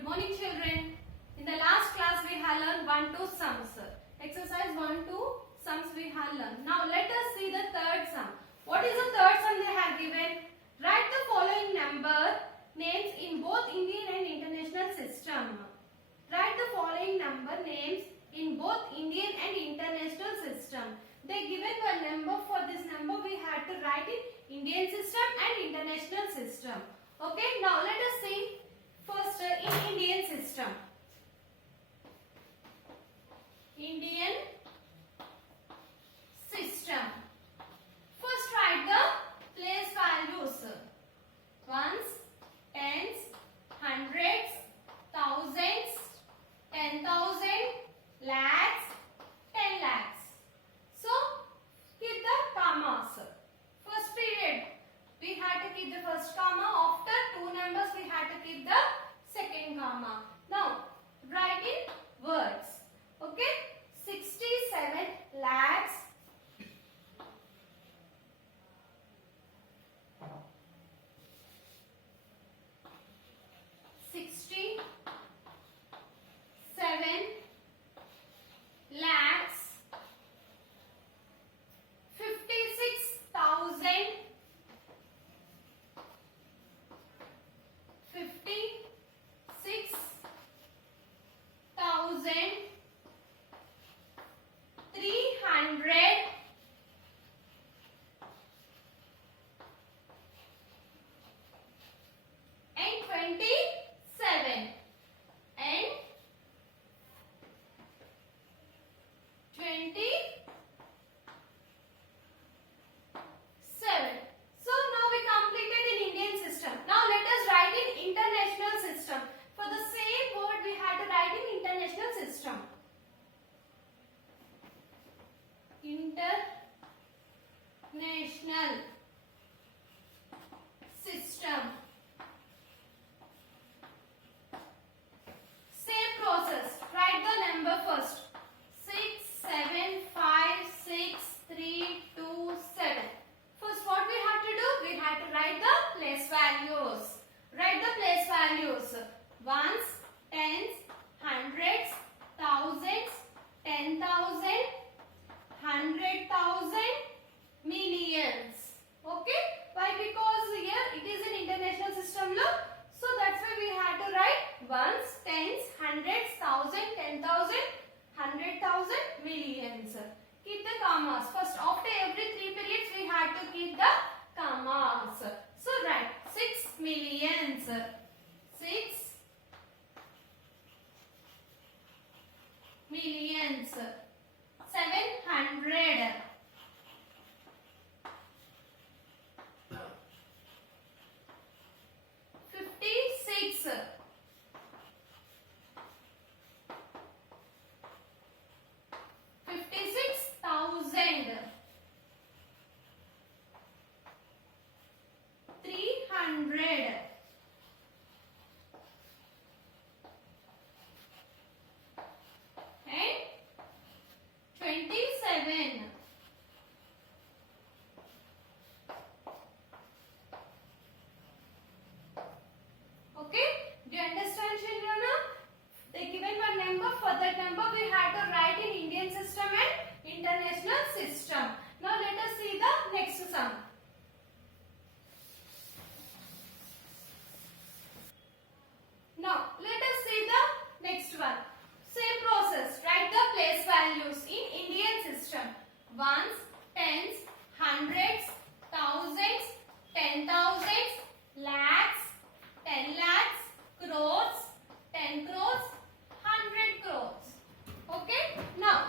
Good morning, children. In the last class, we have learned 1 to sums. Exercise 1 to sums we have learned. Now, let us see the third sum. What is the third sum they have given? Write the following number names in both Indian and international system. Write the following number names in both Indian and international system. They given one number. For this number, we had to write in Indian system and international system. Okay, now let us see first in Indian system. Indian system. First write the place values. Ones, tens, hundreds, thousands, 10,000, lakhs, 10 lakhs. So keep the commas. First period we had to keep the first comma. After two numbers we had to keep the second comma. Now write in words. Okay, 67 lakhs 67 lakhs 56,000 300 and 27 and 27. So now we completed in Indian system. Now let us write in international system. For the same word we had to write in international system. International system. Same process. Write the number first. 6, 7, 5, 6, 3, 2, 7. First what we have to do? We have to write the place values. Write the place values. Ones, tens, hundreds, thousands, 10,000, 100,000, millions. Okay? Why? Because here it is an international system, look. So that's why we have to write ones, tens, hundreds, thousand, 10,000, 100,000, millions. Keep the commas. First, after every 3 periods, we have to keep the commas. So write 6 millions. 6 millions. 700. 56. 56,000. 300. 27. Okay, do you understand, children? They given one number. For that number we have to write in Indian system and international system. Now let us see the next sum. Now let us see the next one. Same process. Write the place values in Indian system. Ones, tens, hundreds, thousands, 10,000s, lakhs, 10 lakhs, crores, 10 crores, 100 crores. Okay. Now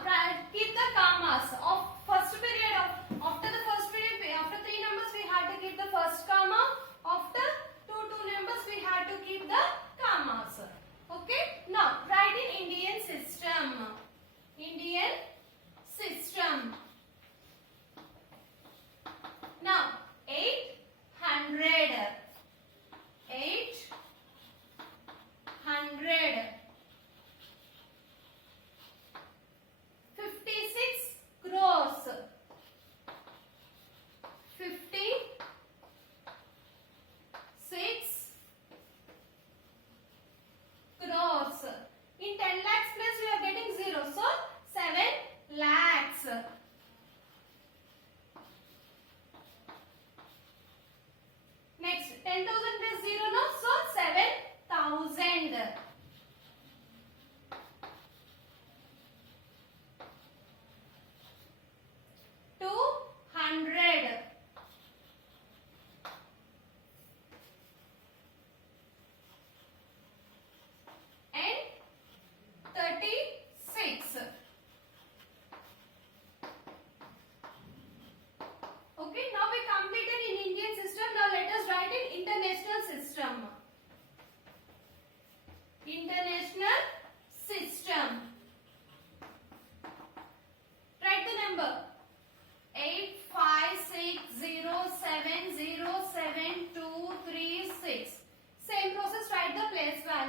keep the commas of first period. After the first period, after 3 numbers we had to keep the first comma. After two numbers we had to keep the commas. Okay. Now write in Indian system. Indian system.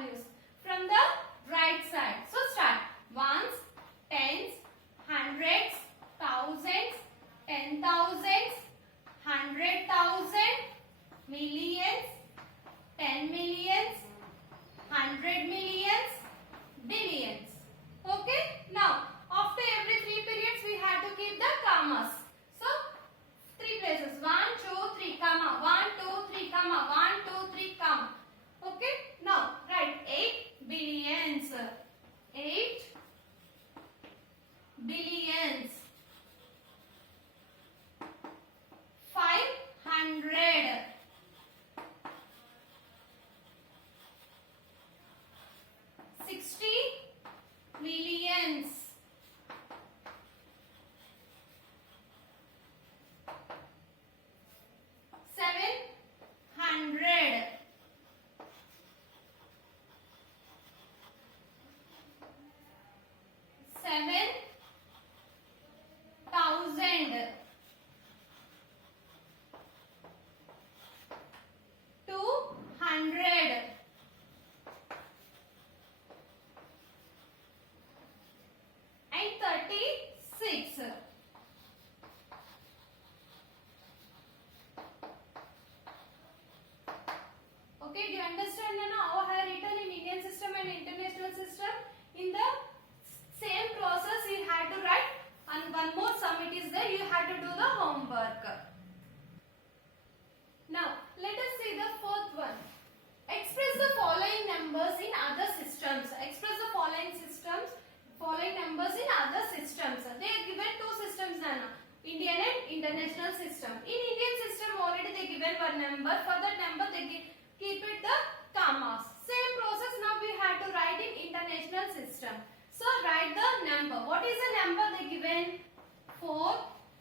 values from the right side. So start. Ones, tens, hundreds, thousands, 10,000s, 100,000, millions, 10 millions, 100 millions, billions. Okay. Now after every 3 periods we have to keep the commas. So 3 places. 1, 2, 3, comma. 1, 2, 3, comma. 1, 2, 3, comma. Okay. Now write 8 billions. 8 billions. 500. 60 millions. 700. 7,000. 200. 36. Okay, do you understand now how I have written in Indian system and international system? In the same process you had to write, and one more sum it is there, you had to do the homework. Now let us see the fourth one. Express the following numbers in other systems. Express the following numbers in other systems. They are given two systems now, Indian and international system. In Indian system already they given one number. For that number they keep it the commas. Same process now we have to write in international system. So write the number. What is the number they given? 4,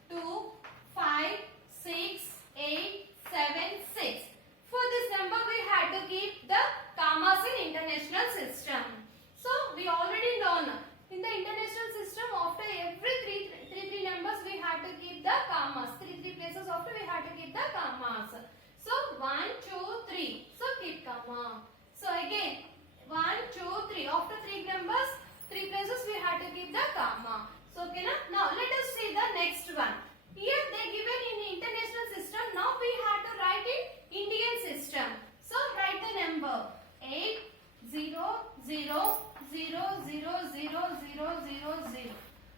2, 5, 6, 8, 7, 6. For this number we had to keep the commas in international system. So we already know in the international system after every three numbers we had to keep the commas. Three places after we had to keep the commas. So 1, 2, 3. So keep comma. So again 1, 2, 3. After 3 numbers, 3 places we had to keep the comma. So okay na? Now let us see the next one. Here they given in international system. Now we have to write in Indian system. So write the number 8, 0, 0, 0, 0, 0, 0, 0, 0.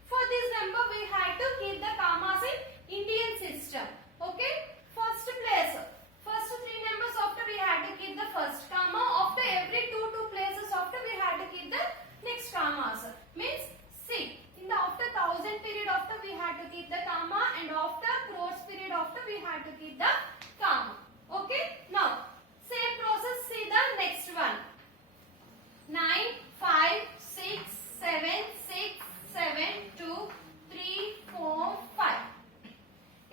For this number we had to keep the commas in Indian system. Okay. First place. First 3 numbers after we had to keep the first comma. After every 2 places after we had to keep the next commas. Means see. In the after 1000 period after we had to keep the comma, and after crores period after we had to keep the comma. Okay. Now same process. See the next one. 9, 5, 6, 7, 6, 7, 2, 3, 4, 5.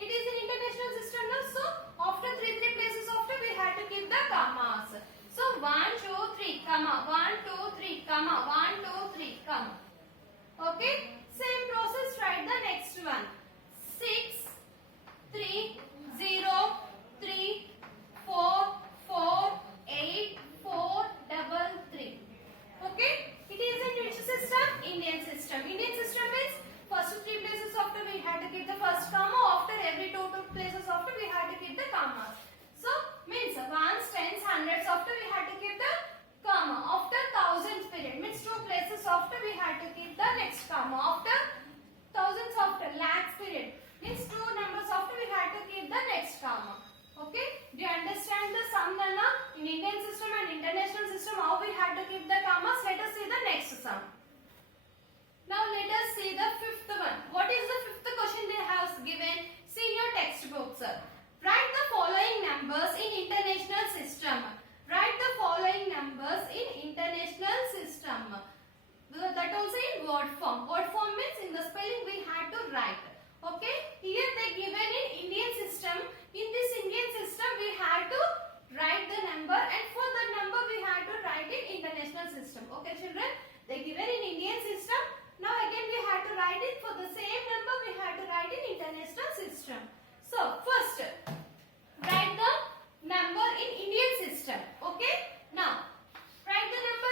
It is in international system now. So after 3 places after we had to keep the commas. So 1, 2, 3, comma. 1, 2, 3, comma. 1, 2, 3, comma. Okay. Same process. Write the next one. 6, 3, 0, 3, 4, 4, 8, 4, 3. Okay. It is in which system? Indian system. Indian system means first 3 places after we had to keep the first comma. After every 2 places after we had to keep the comma. So means ones, tens, hundreds after we had to keep the comma. After thousands period means 2 places after we had to keep the next comma. After thousands after lakhs period means 2 numbers after we had to keep the next comma. Okay. Do you understand the sum Nana? In Indian system and international system how we had to keep the commas? Let us see the next sum. Now let us see the fifth one. What is the fifth question they have given? See in your textbooks. Write the following numbers in international system. Write the following numbers in international system. That also in word form. Word form means in the spelling we had to write. Okay. Here they given in Indian system. In this Indian system we had to write the number, and for that number we had to write in international system. Okay children. They given in Indian system. Now again we had to write it for the same number we had to write in international system. So first write the number in Indian system. Okay. Now write the number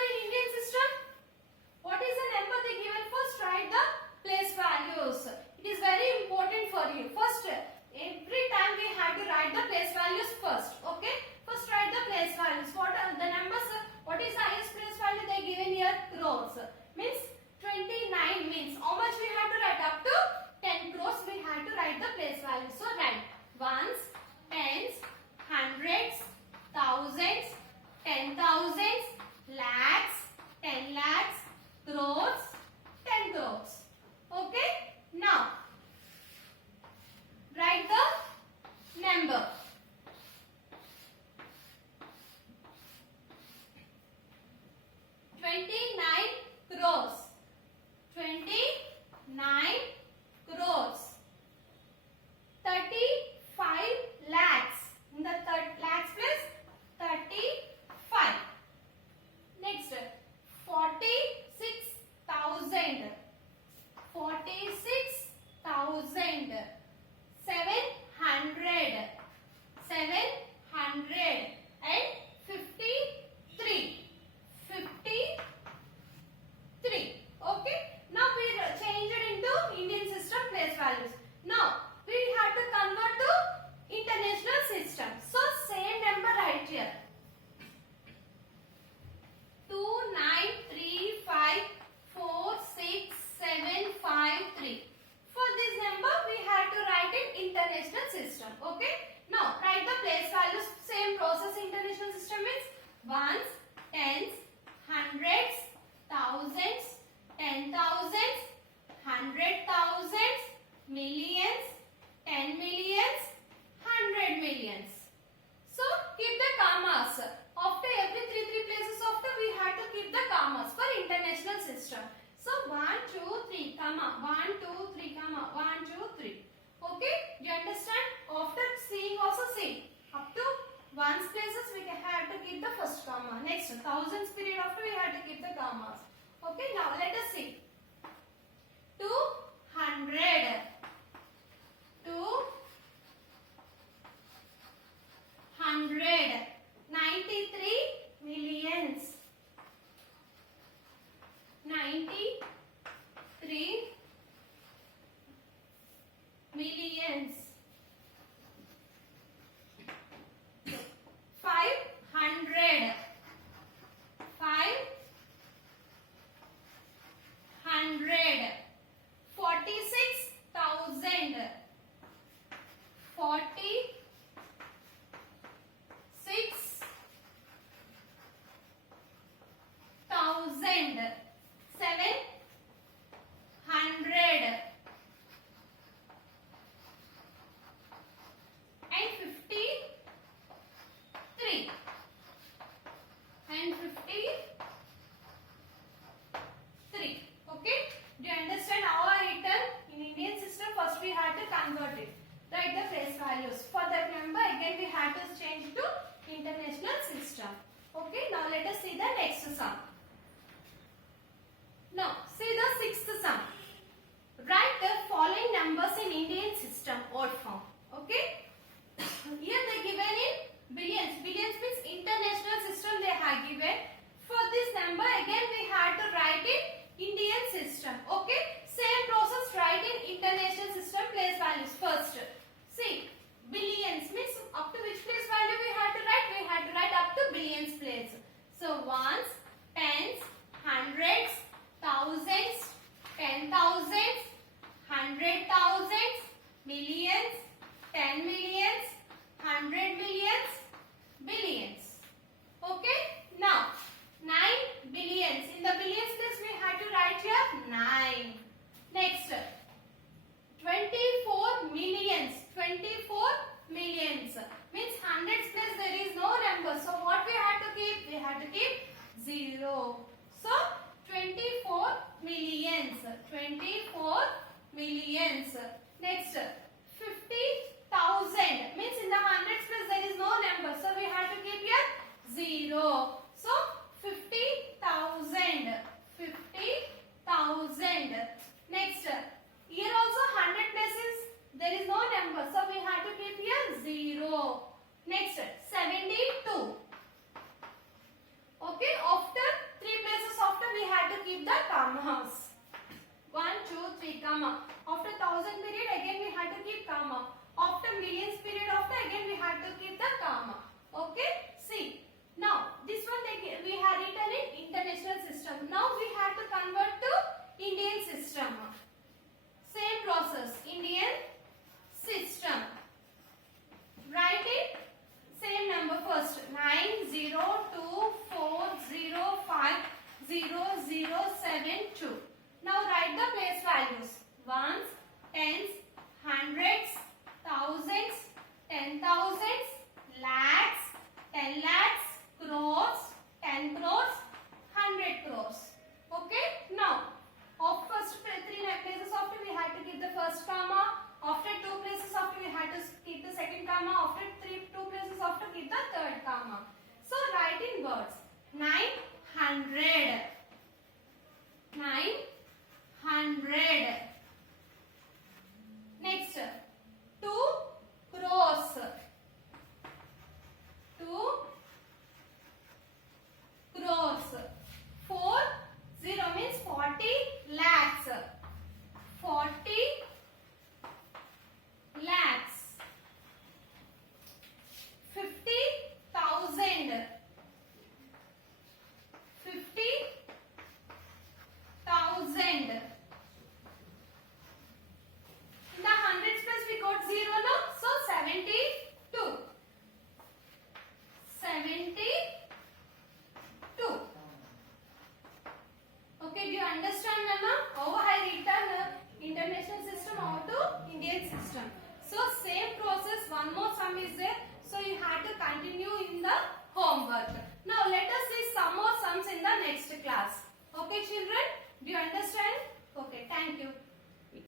29 crores. 29 crores. 35 lakhs. In the lakhs place 35. Next 46,000. 46,000. 700. 700 and 53. 53. Okay. Now we change it into Indian system place values. Now we have to convert to international system. So same number right here. 293546753. For this number we have to write in international system. Okay. Now write the place values. Same process. International system means ones, tens, hundreds, thousands, 10,000s, 100,000s, millions, 10 millions, 100 millions. So keep the commas. After every three places after we have to keep the commas for international system. So 1, 2, 3, comma, 1, 2, 3, comma, 1, 2, 3. Okay? Do you understand? After seeing also see. Up to ones places we have to keep the first comma. Next thousands period after we have to keep the commas. Okay, now let us see. 200. 200. 93 millions. 93 millions. 500. 500. 46,000. 46,000. 700 and 53 and 53. Okay, do you understand how I written in Indian system? First we had to convert it, write the place values. For that number again we had to change to international system. Okay, now let us see the next sum. Now see the sixth sum. Write the following numbers in Indian system odd form. Okay, here they given in billions. Billions means international system they have given. For this number again we had to write in Indian system. Okay, same process, write in international system place values first. See, billions means up to which place value we had to write? We had to write up to billions place. So ones, tens, hundreds, thousands, 10,000s, 100,000s, millions, 10 millions, 100 millions, billions. Okay, now 9 billions. In the billions place we had to write here 9. Next 24 millions. 24 millions means hundreds place there is no number. So what we had to keep? We had to keep 0. So 24 millions. 24 millions. Next 50,000 means in the hundreds place there is no number. So we have to keep here 0. So 50,000. 50,000. Next here also 100 places there is no number. So we have to keep here 0. Next 72. Okay, after 3 places after we have to keep the commas. 1, 2, 3 comma. After 1000 period again we have to keep comma. After millions period after again we have to keep the comma. Okay, see. Now this one we have written in international system. Now we have to convert to Indian system.